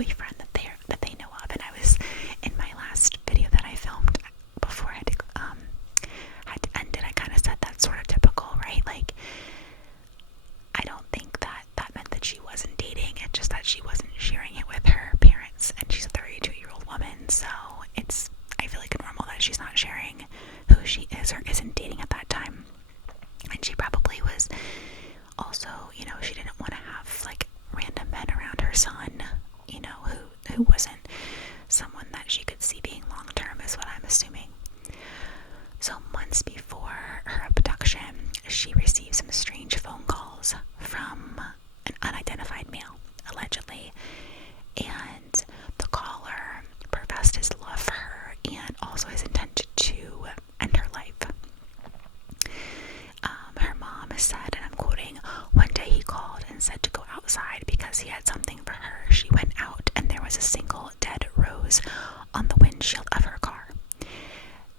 boyfriend that they know of. And I was in my last video that I filmed before I had to end it. I kind of said that's sort of typical, right? Like, I don't think that meant that she wasn't dating. It's just that she wasn't sharing it with her parents, and she's a 32-year-old woman, so I feel like normal that she's not sharing who she is or isn't dating at that time. And she probably was also, she didn't want to have like random men around her son, who wasn't someone that she could see being long term, is what I'm assuming. So months before her abduction, she received some strange phone calls from an unidentified male, allegedly, and the caller professed his love for her and also his intent to end her life. Her mom said, and I'm quoting, "One day he called and said to go outside because he had something for her. She went out and there was a single dead rose on the windshield of her car."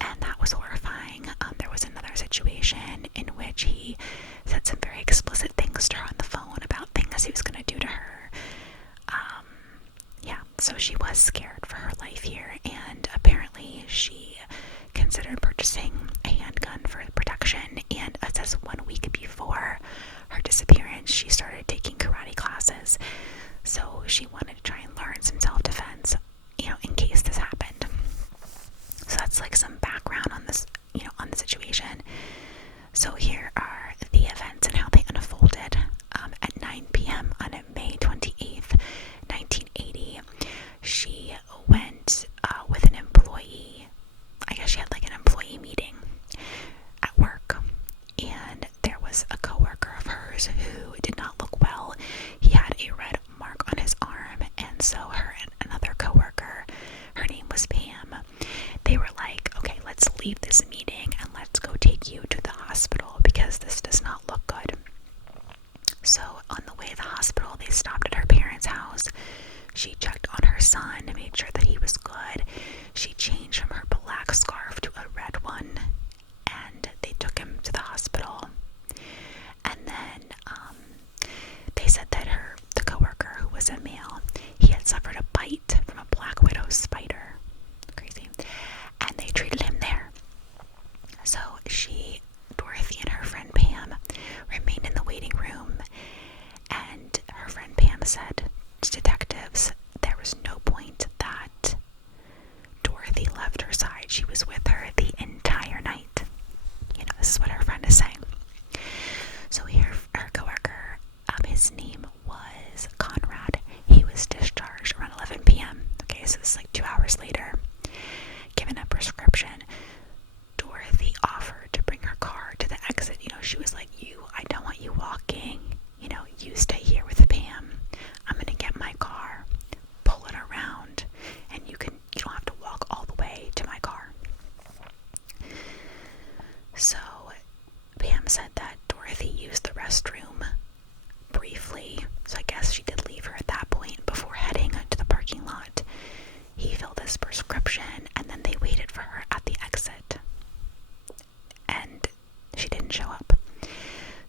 And that was horrifying. There was another situation in which he said some very explicit things to her on the phone about things he was going to do to her. So she was scared for her life here, and apparently she considered purchasing a handgun for protection. And it says 1 week before her disappearance, she started taking karate classes. So she wanted to try and learn some self-defense, in case this happened. So that's like some background on this, on the situation. So here are the events and how they unfolded. At 9 p.m. on May 28th, 1980, she went with an employee. I guess she had like an employee meeting at work, and there was a coworker of hers who did not look well. He had a red mark on his arm, and so her and another coworker, her name was Pam, they were like, "Okay, let's leave this meeting and let's go take you to the hospital because this does not look good." So on the way to the hospital, they stopped at her parents' house. She checked on her son and made sure that he was good. She changed from her black scarf to a red one, and they took him to the hospital. And then they said that the coworker, who was a male, he had suffered a bite from a black widow spider. Crazy. And they treated him there. So Dorothy and her friend Pam remained in the waiting room, and her friend Pam said to detectives there was no point that Dorothy left her side. She was with her the entire night. This is what her friend is saying. So here, her coworker, his name was Conrad. He was discharged around 11 p.m. Okay, so this is like 2 hours later. Given a prescription, Dorothy offered to bring her car to the exit. She was like, I don't want you walking. You stay here with Pam. I'm gonna get my car, pull it around, and you don't have to walk all the way to my car. So Pam said that Dorothy used the restroom briefly, so I guess she did leave her at that point before heading to the parking lot. He filled his prescription, and then they waited for her at the exit, and she didn't show up.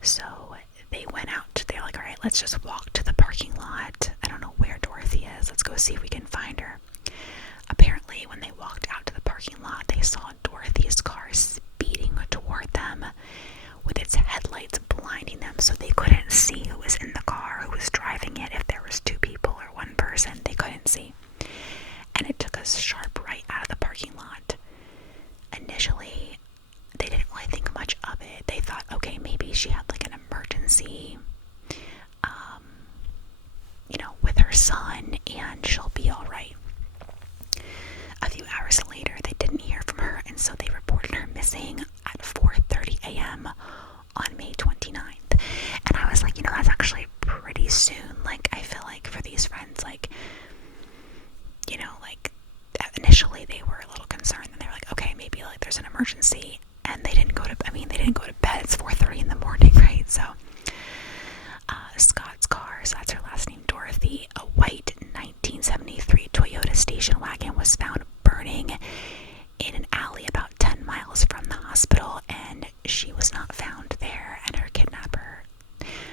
So they went out. They're like, all right, let's just walk to the parking lot. I don't know where Dorothy is. Let's go see if we can find her. Apparently, when they walked out to the parking lot, they saw Dorothy's car speeding toward them with its headlights blinding them, so they couldn't see who was in the car, who was driving it. If there was 2 people or 1 person, they couldn't see. And it took a sharp right out of the parking lot. Initially, they didn't really think much of it. They thought, okay, maybe she had like an emergency, with her son, and she'll be all right. A few hours later, they didn't hear from her, and so they reported her missing at 4:30 a.m. on May 29th. And I was like, that's actually pretty soon. Like, I feel like for these friends, like, initially they were a little concerned, and they were like, okay, maybe like there's an emergency, and they didn't go to bed. It's 4:30 in the morning, right? So Scott's car, so that's her last name, Dorothy, a white 1973 Toyota station wagon, was found burning in an alley about 10 miles from the hospital, and she was not found there, and her kidnapper,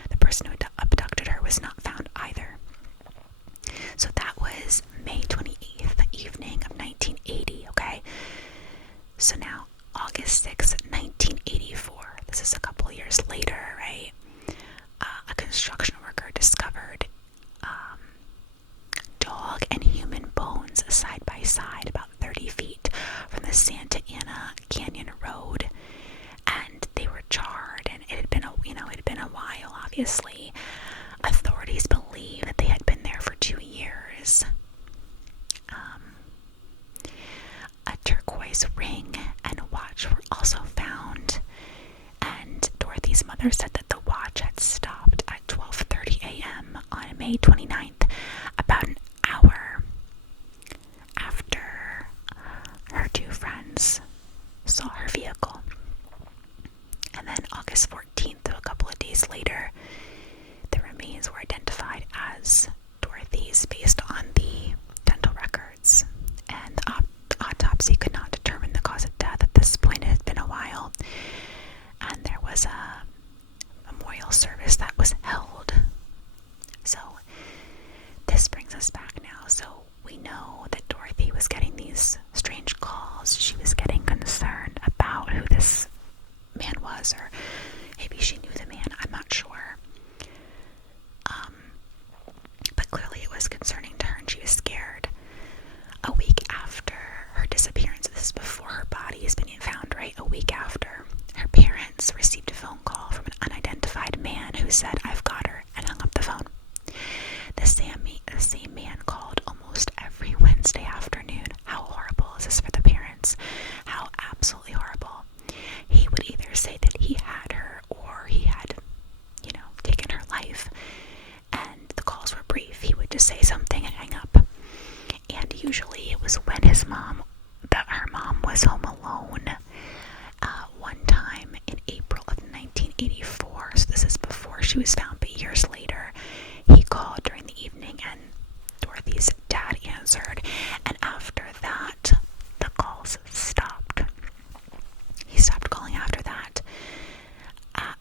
the person who abducted her, was not found either. So that was mother said that the watch had stopped at 12:30 a.m. on May 29th, about an hour after her two friends saw her vehicle. And then August 14th, a couple of days later, the remains were identified as Dorothy's based on the dental records. And the autopsy could not determine the cause of death at this point. It had been a while. And there was a memorial service that was held. So this brings us back now. So we know that Dorothy was getting these strange calls. She was getting concerned about who this man was, or maybe she knew the man, I'm not sure. But clearly it was concerning to her and she was scared. A week after her disappearance, this is before her body is being found, right? A week after, her parents received a phone call from an unidentified man who said, "I've got her," and hung up the phone. The same man called almost every Wednesday afternoon. How horrible is this for the parents? How absolutely horrible. He would either say that he had her or he had, taken her life. And the calls were brief. He would just say something and hang up. And usually it was when her mom was home alone. One time in April of 1984, so this is before she was found, but years later, he called during the evening and Dorothy's dad answered. And after that, the calls stopped. He stopped calling after that.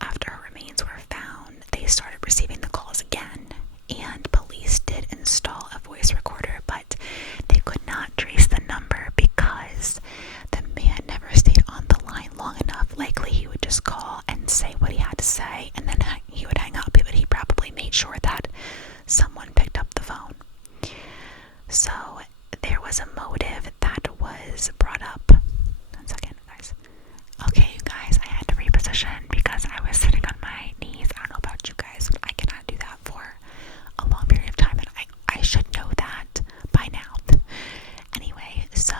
After her remains were found, they started receiving the calls again, and police did install a voice recorder, but they could not trace the number because the man never stayed on the line long enough. Likely he would just call and say what he had to say, and then he would hang up, but he probably made sure that someone picked up the phone. So there was a motive that was brought up. 1 second, guys. Okay, you guys, I had to reposition because I was sitting on my knees. I don't know about you guys, but I cannot do that for a long period of time, and I should know that by now. Anyway, so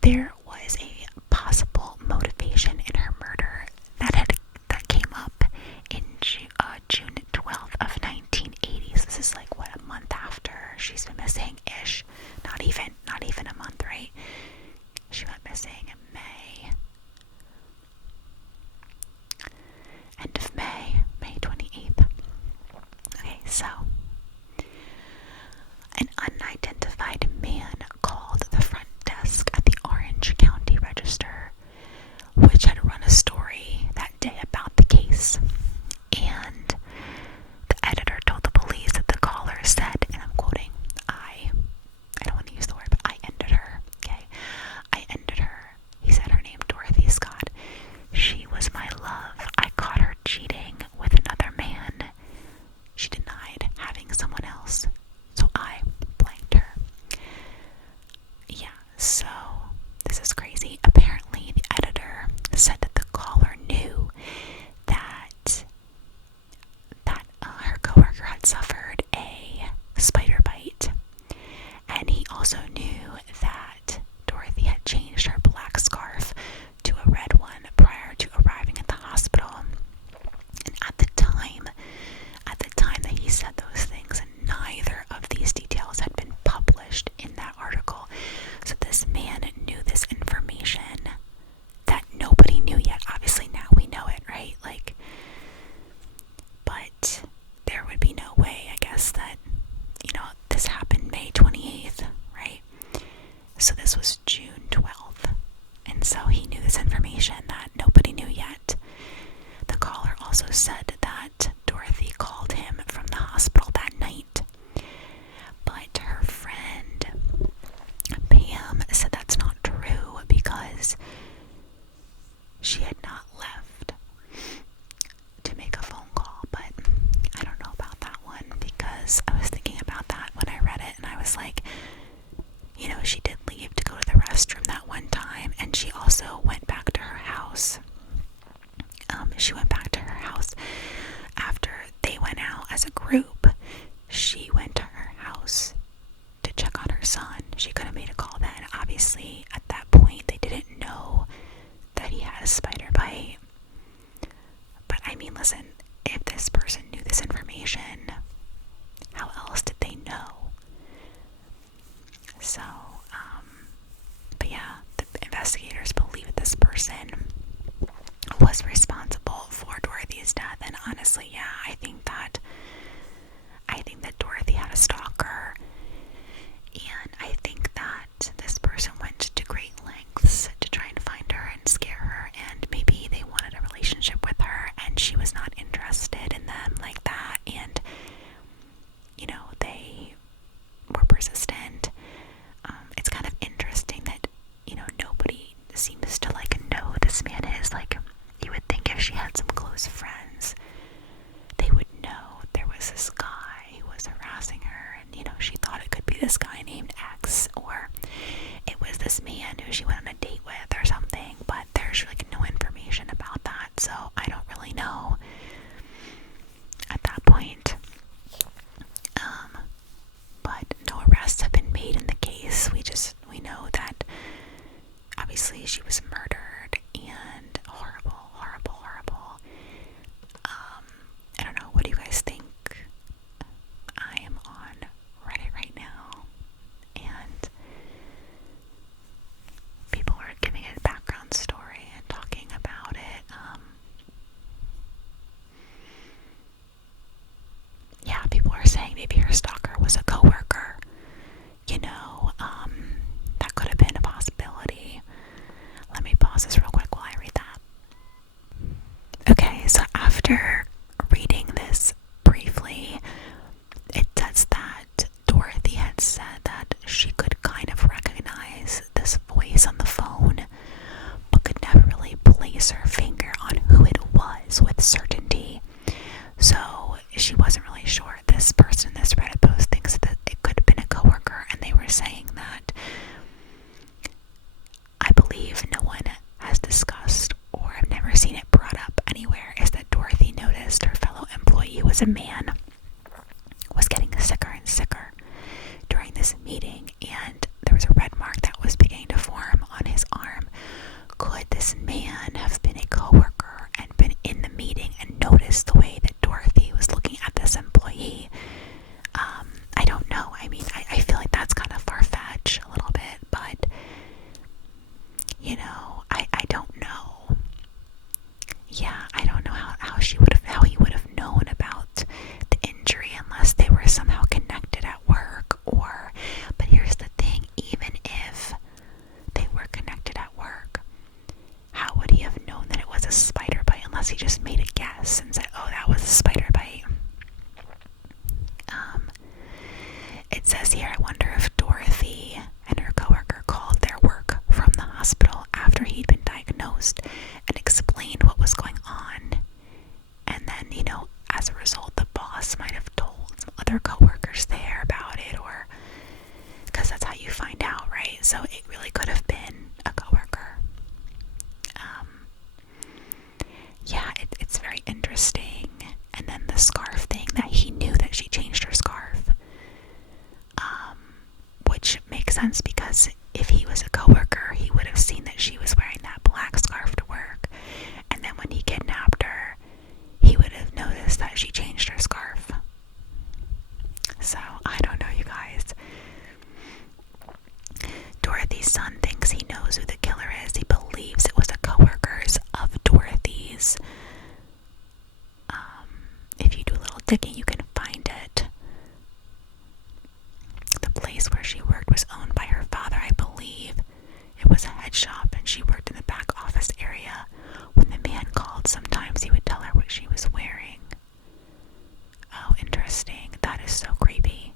there was a possible motivation in her murder that came up in June 12th of 1980. So this is like, what, a month after she's been missing-ish. Not even a month, right? She went missing in May. End of May 28th. Okay, so an unidentified man called the front desk at the Orange County Register, which had run a story that day about the case. And the editor told the police that the caller said, and I'm quoting, I don't want to use the word, but I ended her, okay? I ended her. He said her name, Dorothy Scott. She was my love. I caught her cheating with another man. She denied having someone else, so I blanked her. Yeah, so this is crazy. Apparently, the editor said that the caller knew that her coworker had suffered a spider bite, and he also knew that Dorothy had changed her black scarf to a red one prior to arriving at the hospital. And at the time that he said those things, neither of these details had been published in that article. So this man knew this information that nobody knew yet. Obviously now we know it, right? But there would be no way, I guess, that, this happened May 28th, right? So this was June 12th. And so he knew this information that nobody knew yet. The caller also said that Dorothy called him from the hospital that night. But her friend, Pam, said that's not true because she had not left to make a phone call. But I don't know about that one because I was thinking about that when I read it, and I was like, she did leave to go to the restroom that one time, and she also went back to her house So, but yeah, the investigators believe that this person was responsible for Dorothy's death, and honestly, yeah, I think that Dorothy had a stalker, and I think that this person went to great lengths to try and find her and scare her, and maybe they wanted a relationship with her, and she was not interested in them like that, and, you know, they were persistent. It's kind of interesting that, you know, nobody seems to, like, know who this man is. Like, you would think if she had some close friends, they would know there was this guy who was harassing her, and, you know, she thought it could be this guy named X, or it was this man who she went on a date with or something, but there's, like, no information about that, so I don't really know at that point. But no arrests have been made in the case. We know that obviously she was murdered, and horrible. I don't know, what do you guys think? I am on Reddit right now, and people are giving it a background story and talking about it. Yeah, people are saying maybe her stalker was a coworker. You know, that could have been a possibility. Let me pause this real quick while I read that. Okay, so after reading this briefly, it says that Dorothy had said that she could kind of recognize this voice on the phone, but could never really place her finger on who it was with certainty. So she wasn't really sure. This person in this Reddit post thinks that it could have been a coworker, and they were saying that I believe no one has discussed, or I've never seen it brought up anywhere, is that Dorothy noticed her fellow employee, who was a man, was getting sicker and sicker during this meeting, and there was a red mark that was beginning to form on his arm. Could this man have been a coworker and been in the meeting and noticed the way that Dorothy was looking at this employee? I don't know. I mean, I feel like that's kind of far-fetched a little bit, but, you know, I don't know. Yeah, I don't know how he would have known about the injury unless they were somehow connected at work, but here's the thing, even if they were connected at work, how would he have known that it was a spider bite unless he just made a guess and said, oh, that was a spider bite? It says here, I wonder if Dorothy and her coworker called their work from the hospital after he'd been diagnosed and explained what was going on. And then, you know, as a result, the boss might have told some other coworkers there about it, or because that's how you find out, right? So it really could have been a coworker. Yeah, it's very interesting. And then the scarf thing, that he knew that she changed her scarf, which makes sense because if he was a coworker, he would have seen that she was wearing that black scarf to work, and then when he kidnapped her, he would have noticed that she changed her scarf. So I don't know, you guys. Dorothy's son thinks he knows who the killer is. He believes it was a coworker's of Dorothy's. If you do a little digging, you can find it. The place where she worked was owned by her father, I believe. It was a head shop, and she worked in the back office area. When the man called, sometimes he would tell her what she was wearing. Oh, interesting. That is so creepy.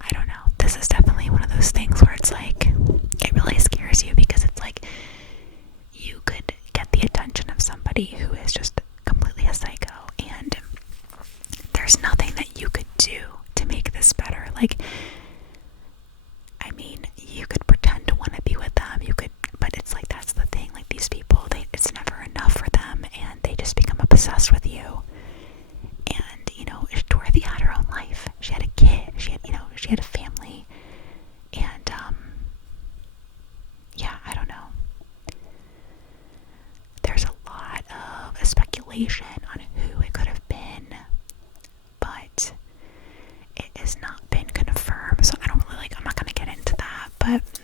I don't know. This is definitely one of those things where it's like, it really scares you, because it's like you could get the attention of somebody who is just completely a psycho, and there's nothing that you could do to make this better. Like, I mean, you could pretend to want to be with them, but it's like, that's the thing, like, these people, it's never enough for them, and they just become obsessed with you. And, you know, Dorothy had her own life. She had a kid, she had a family, and, yeah, I don't know. There's a lot of speculation on who it could have been, but it has not been confirmed but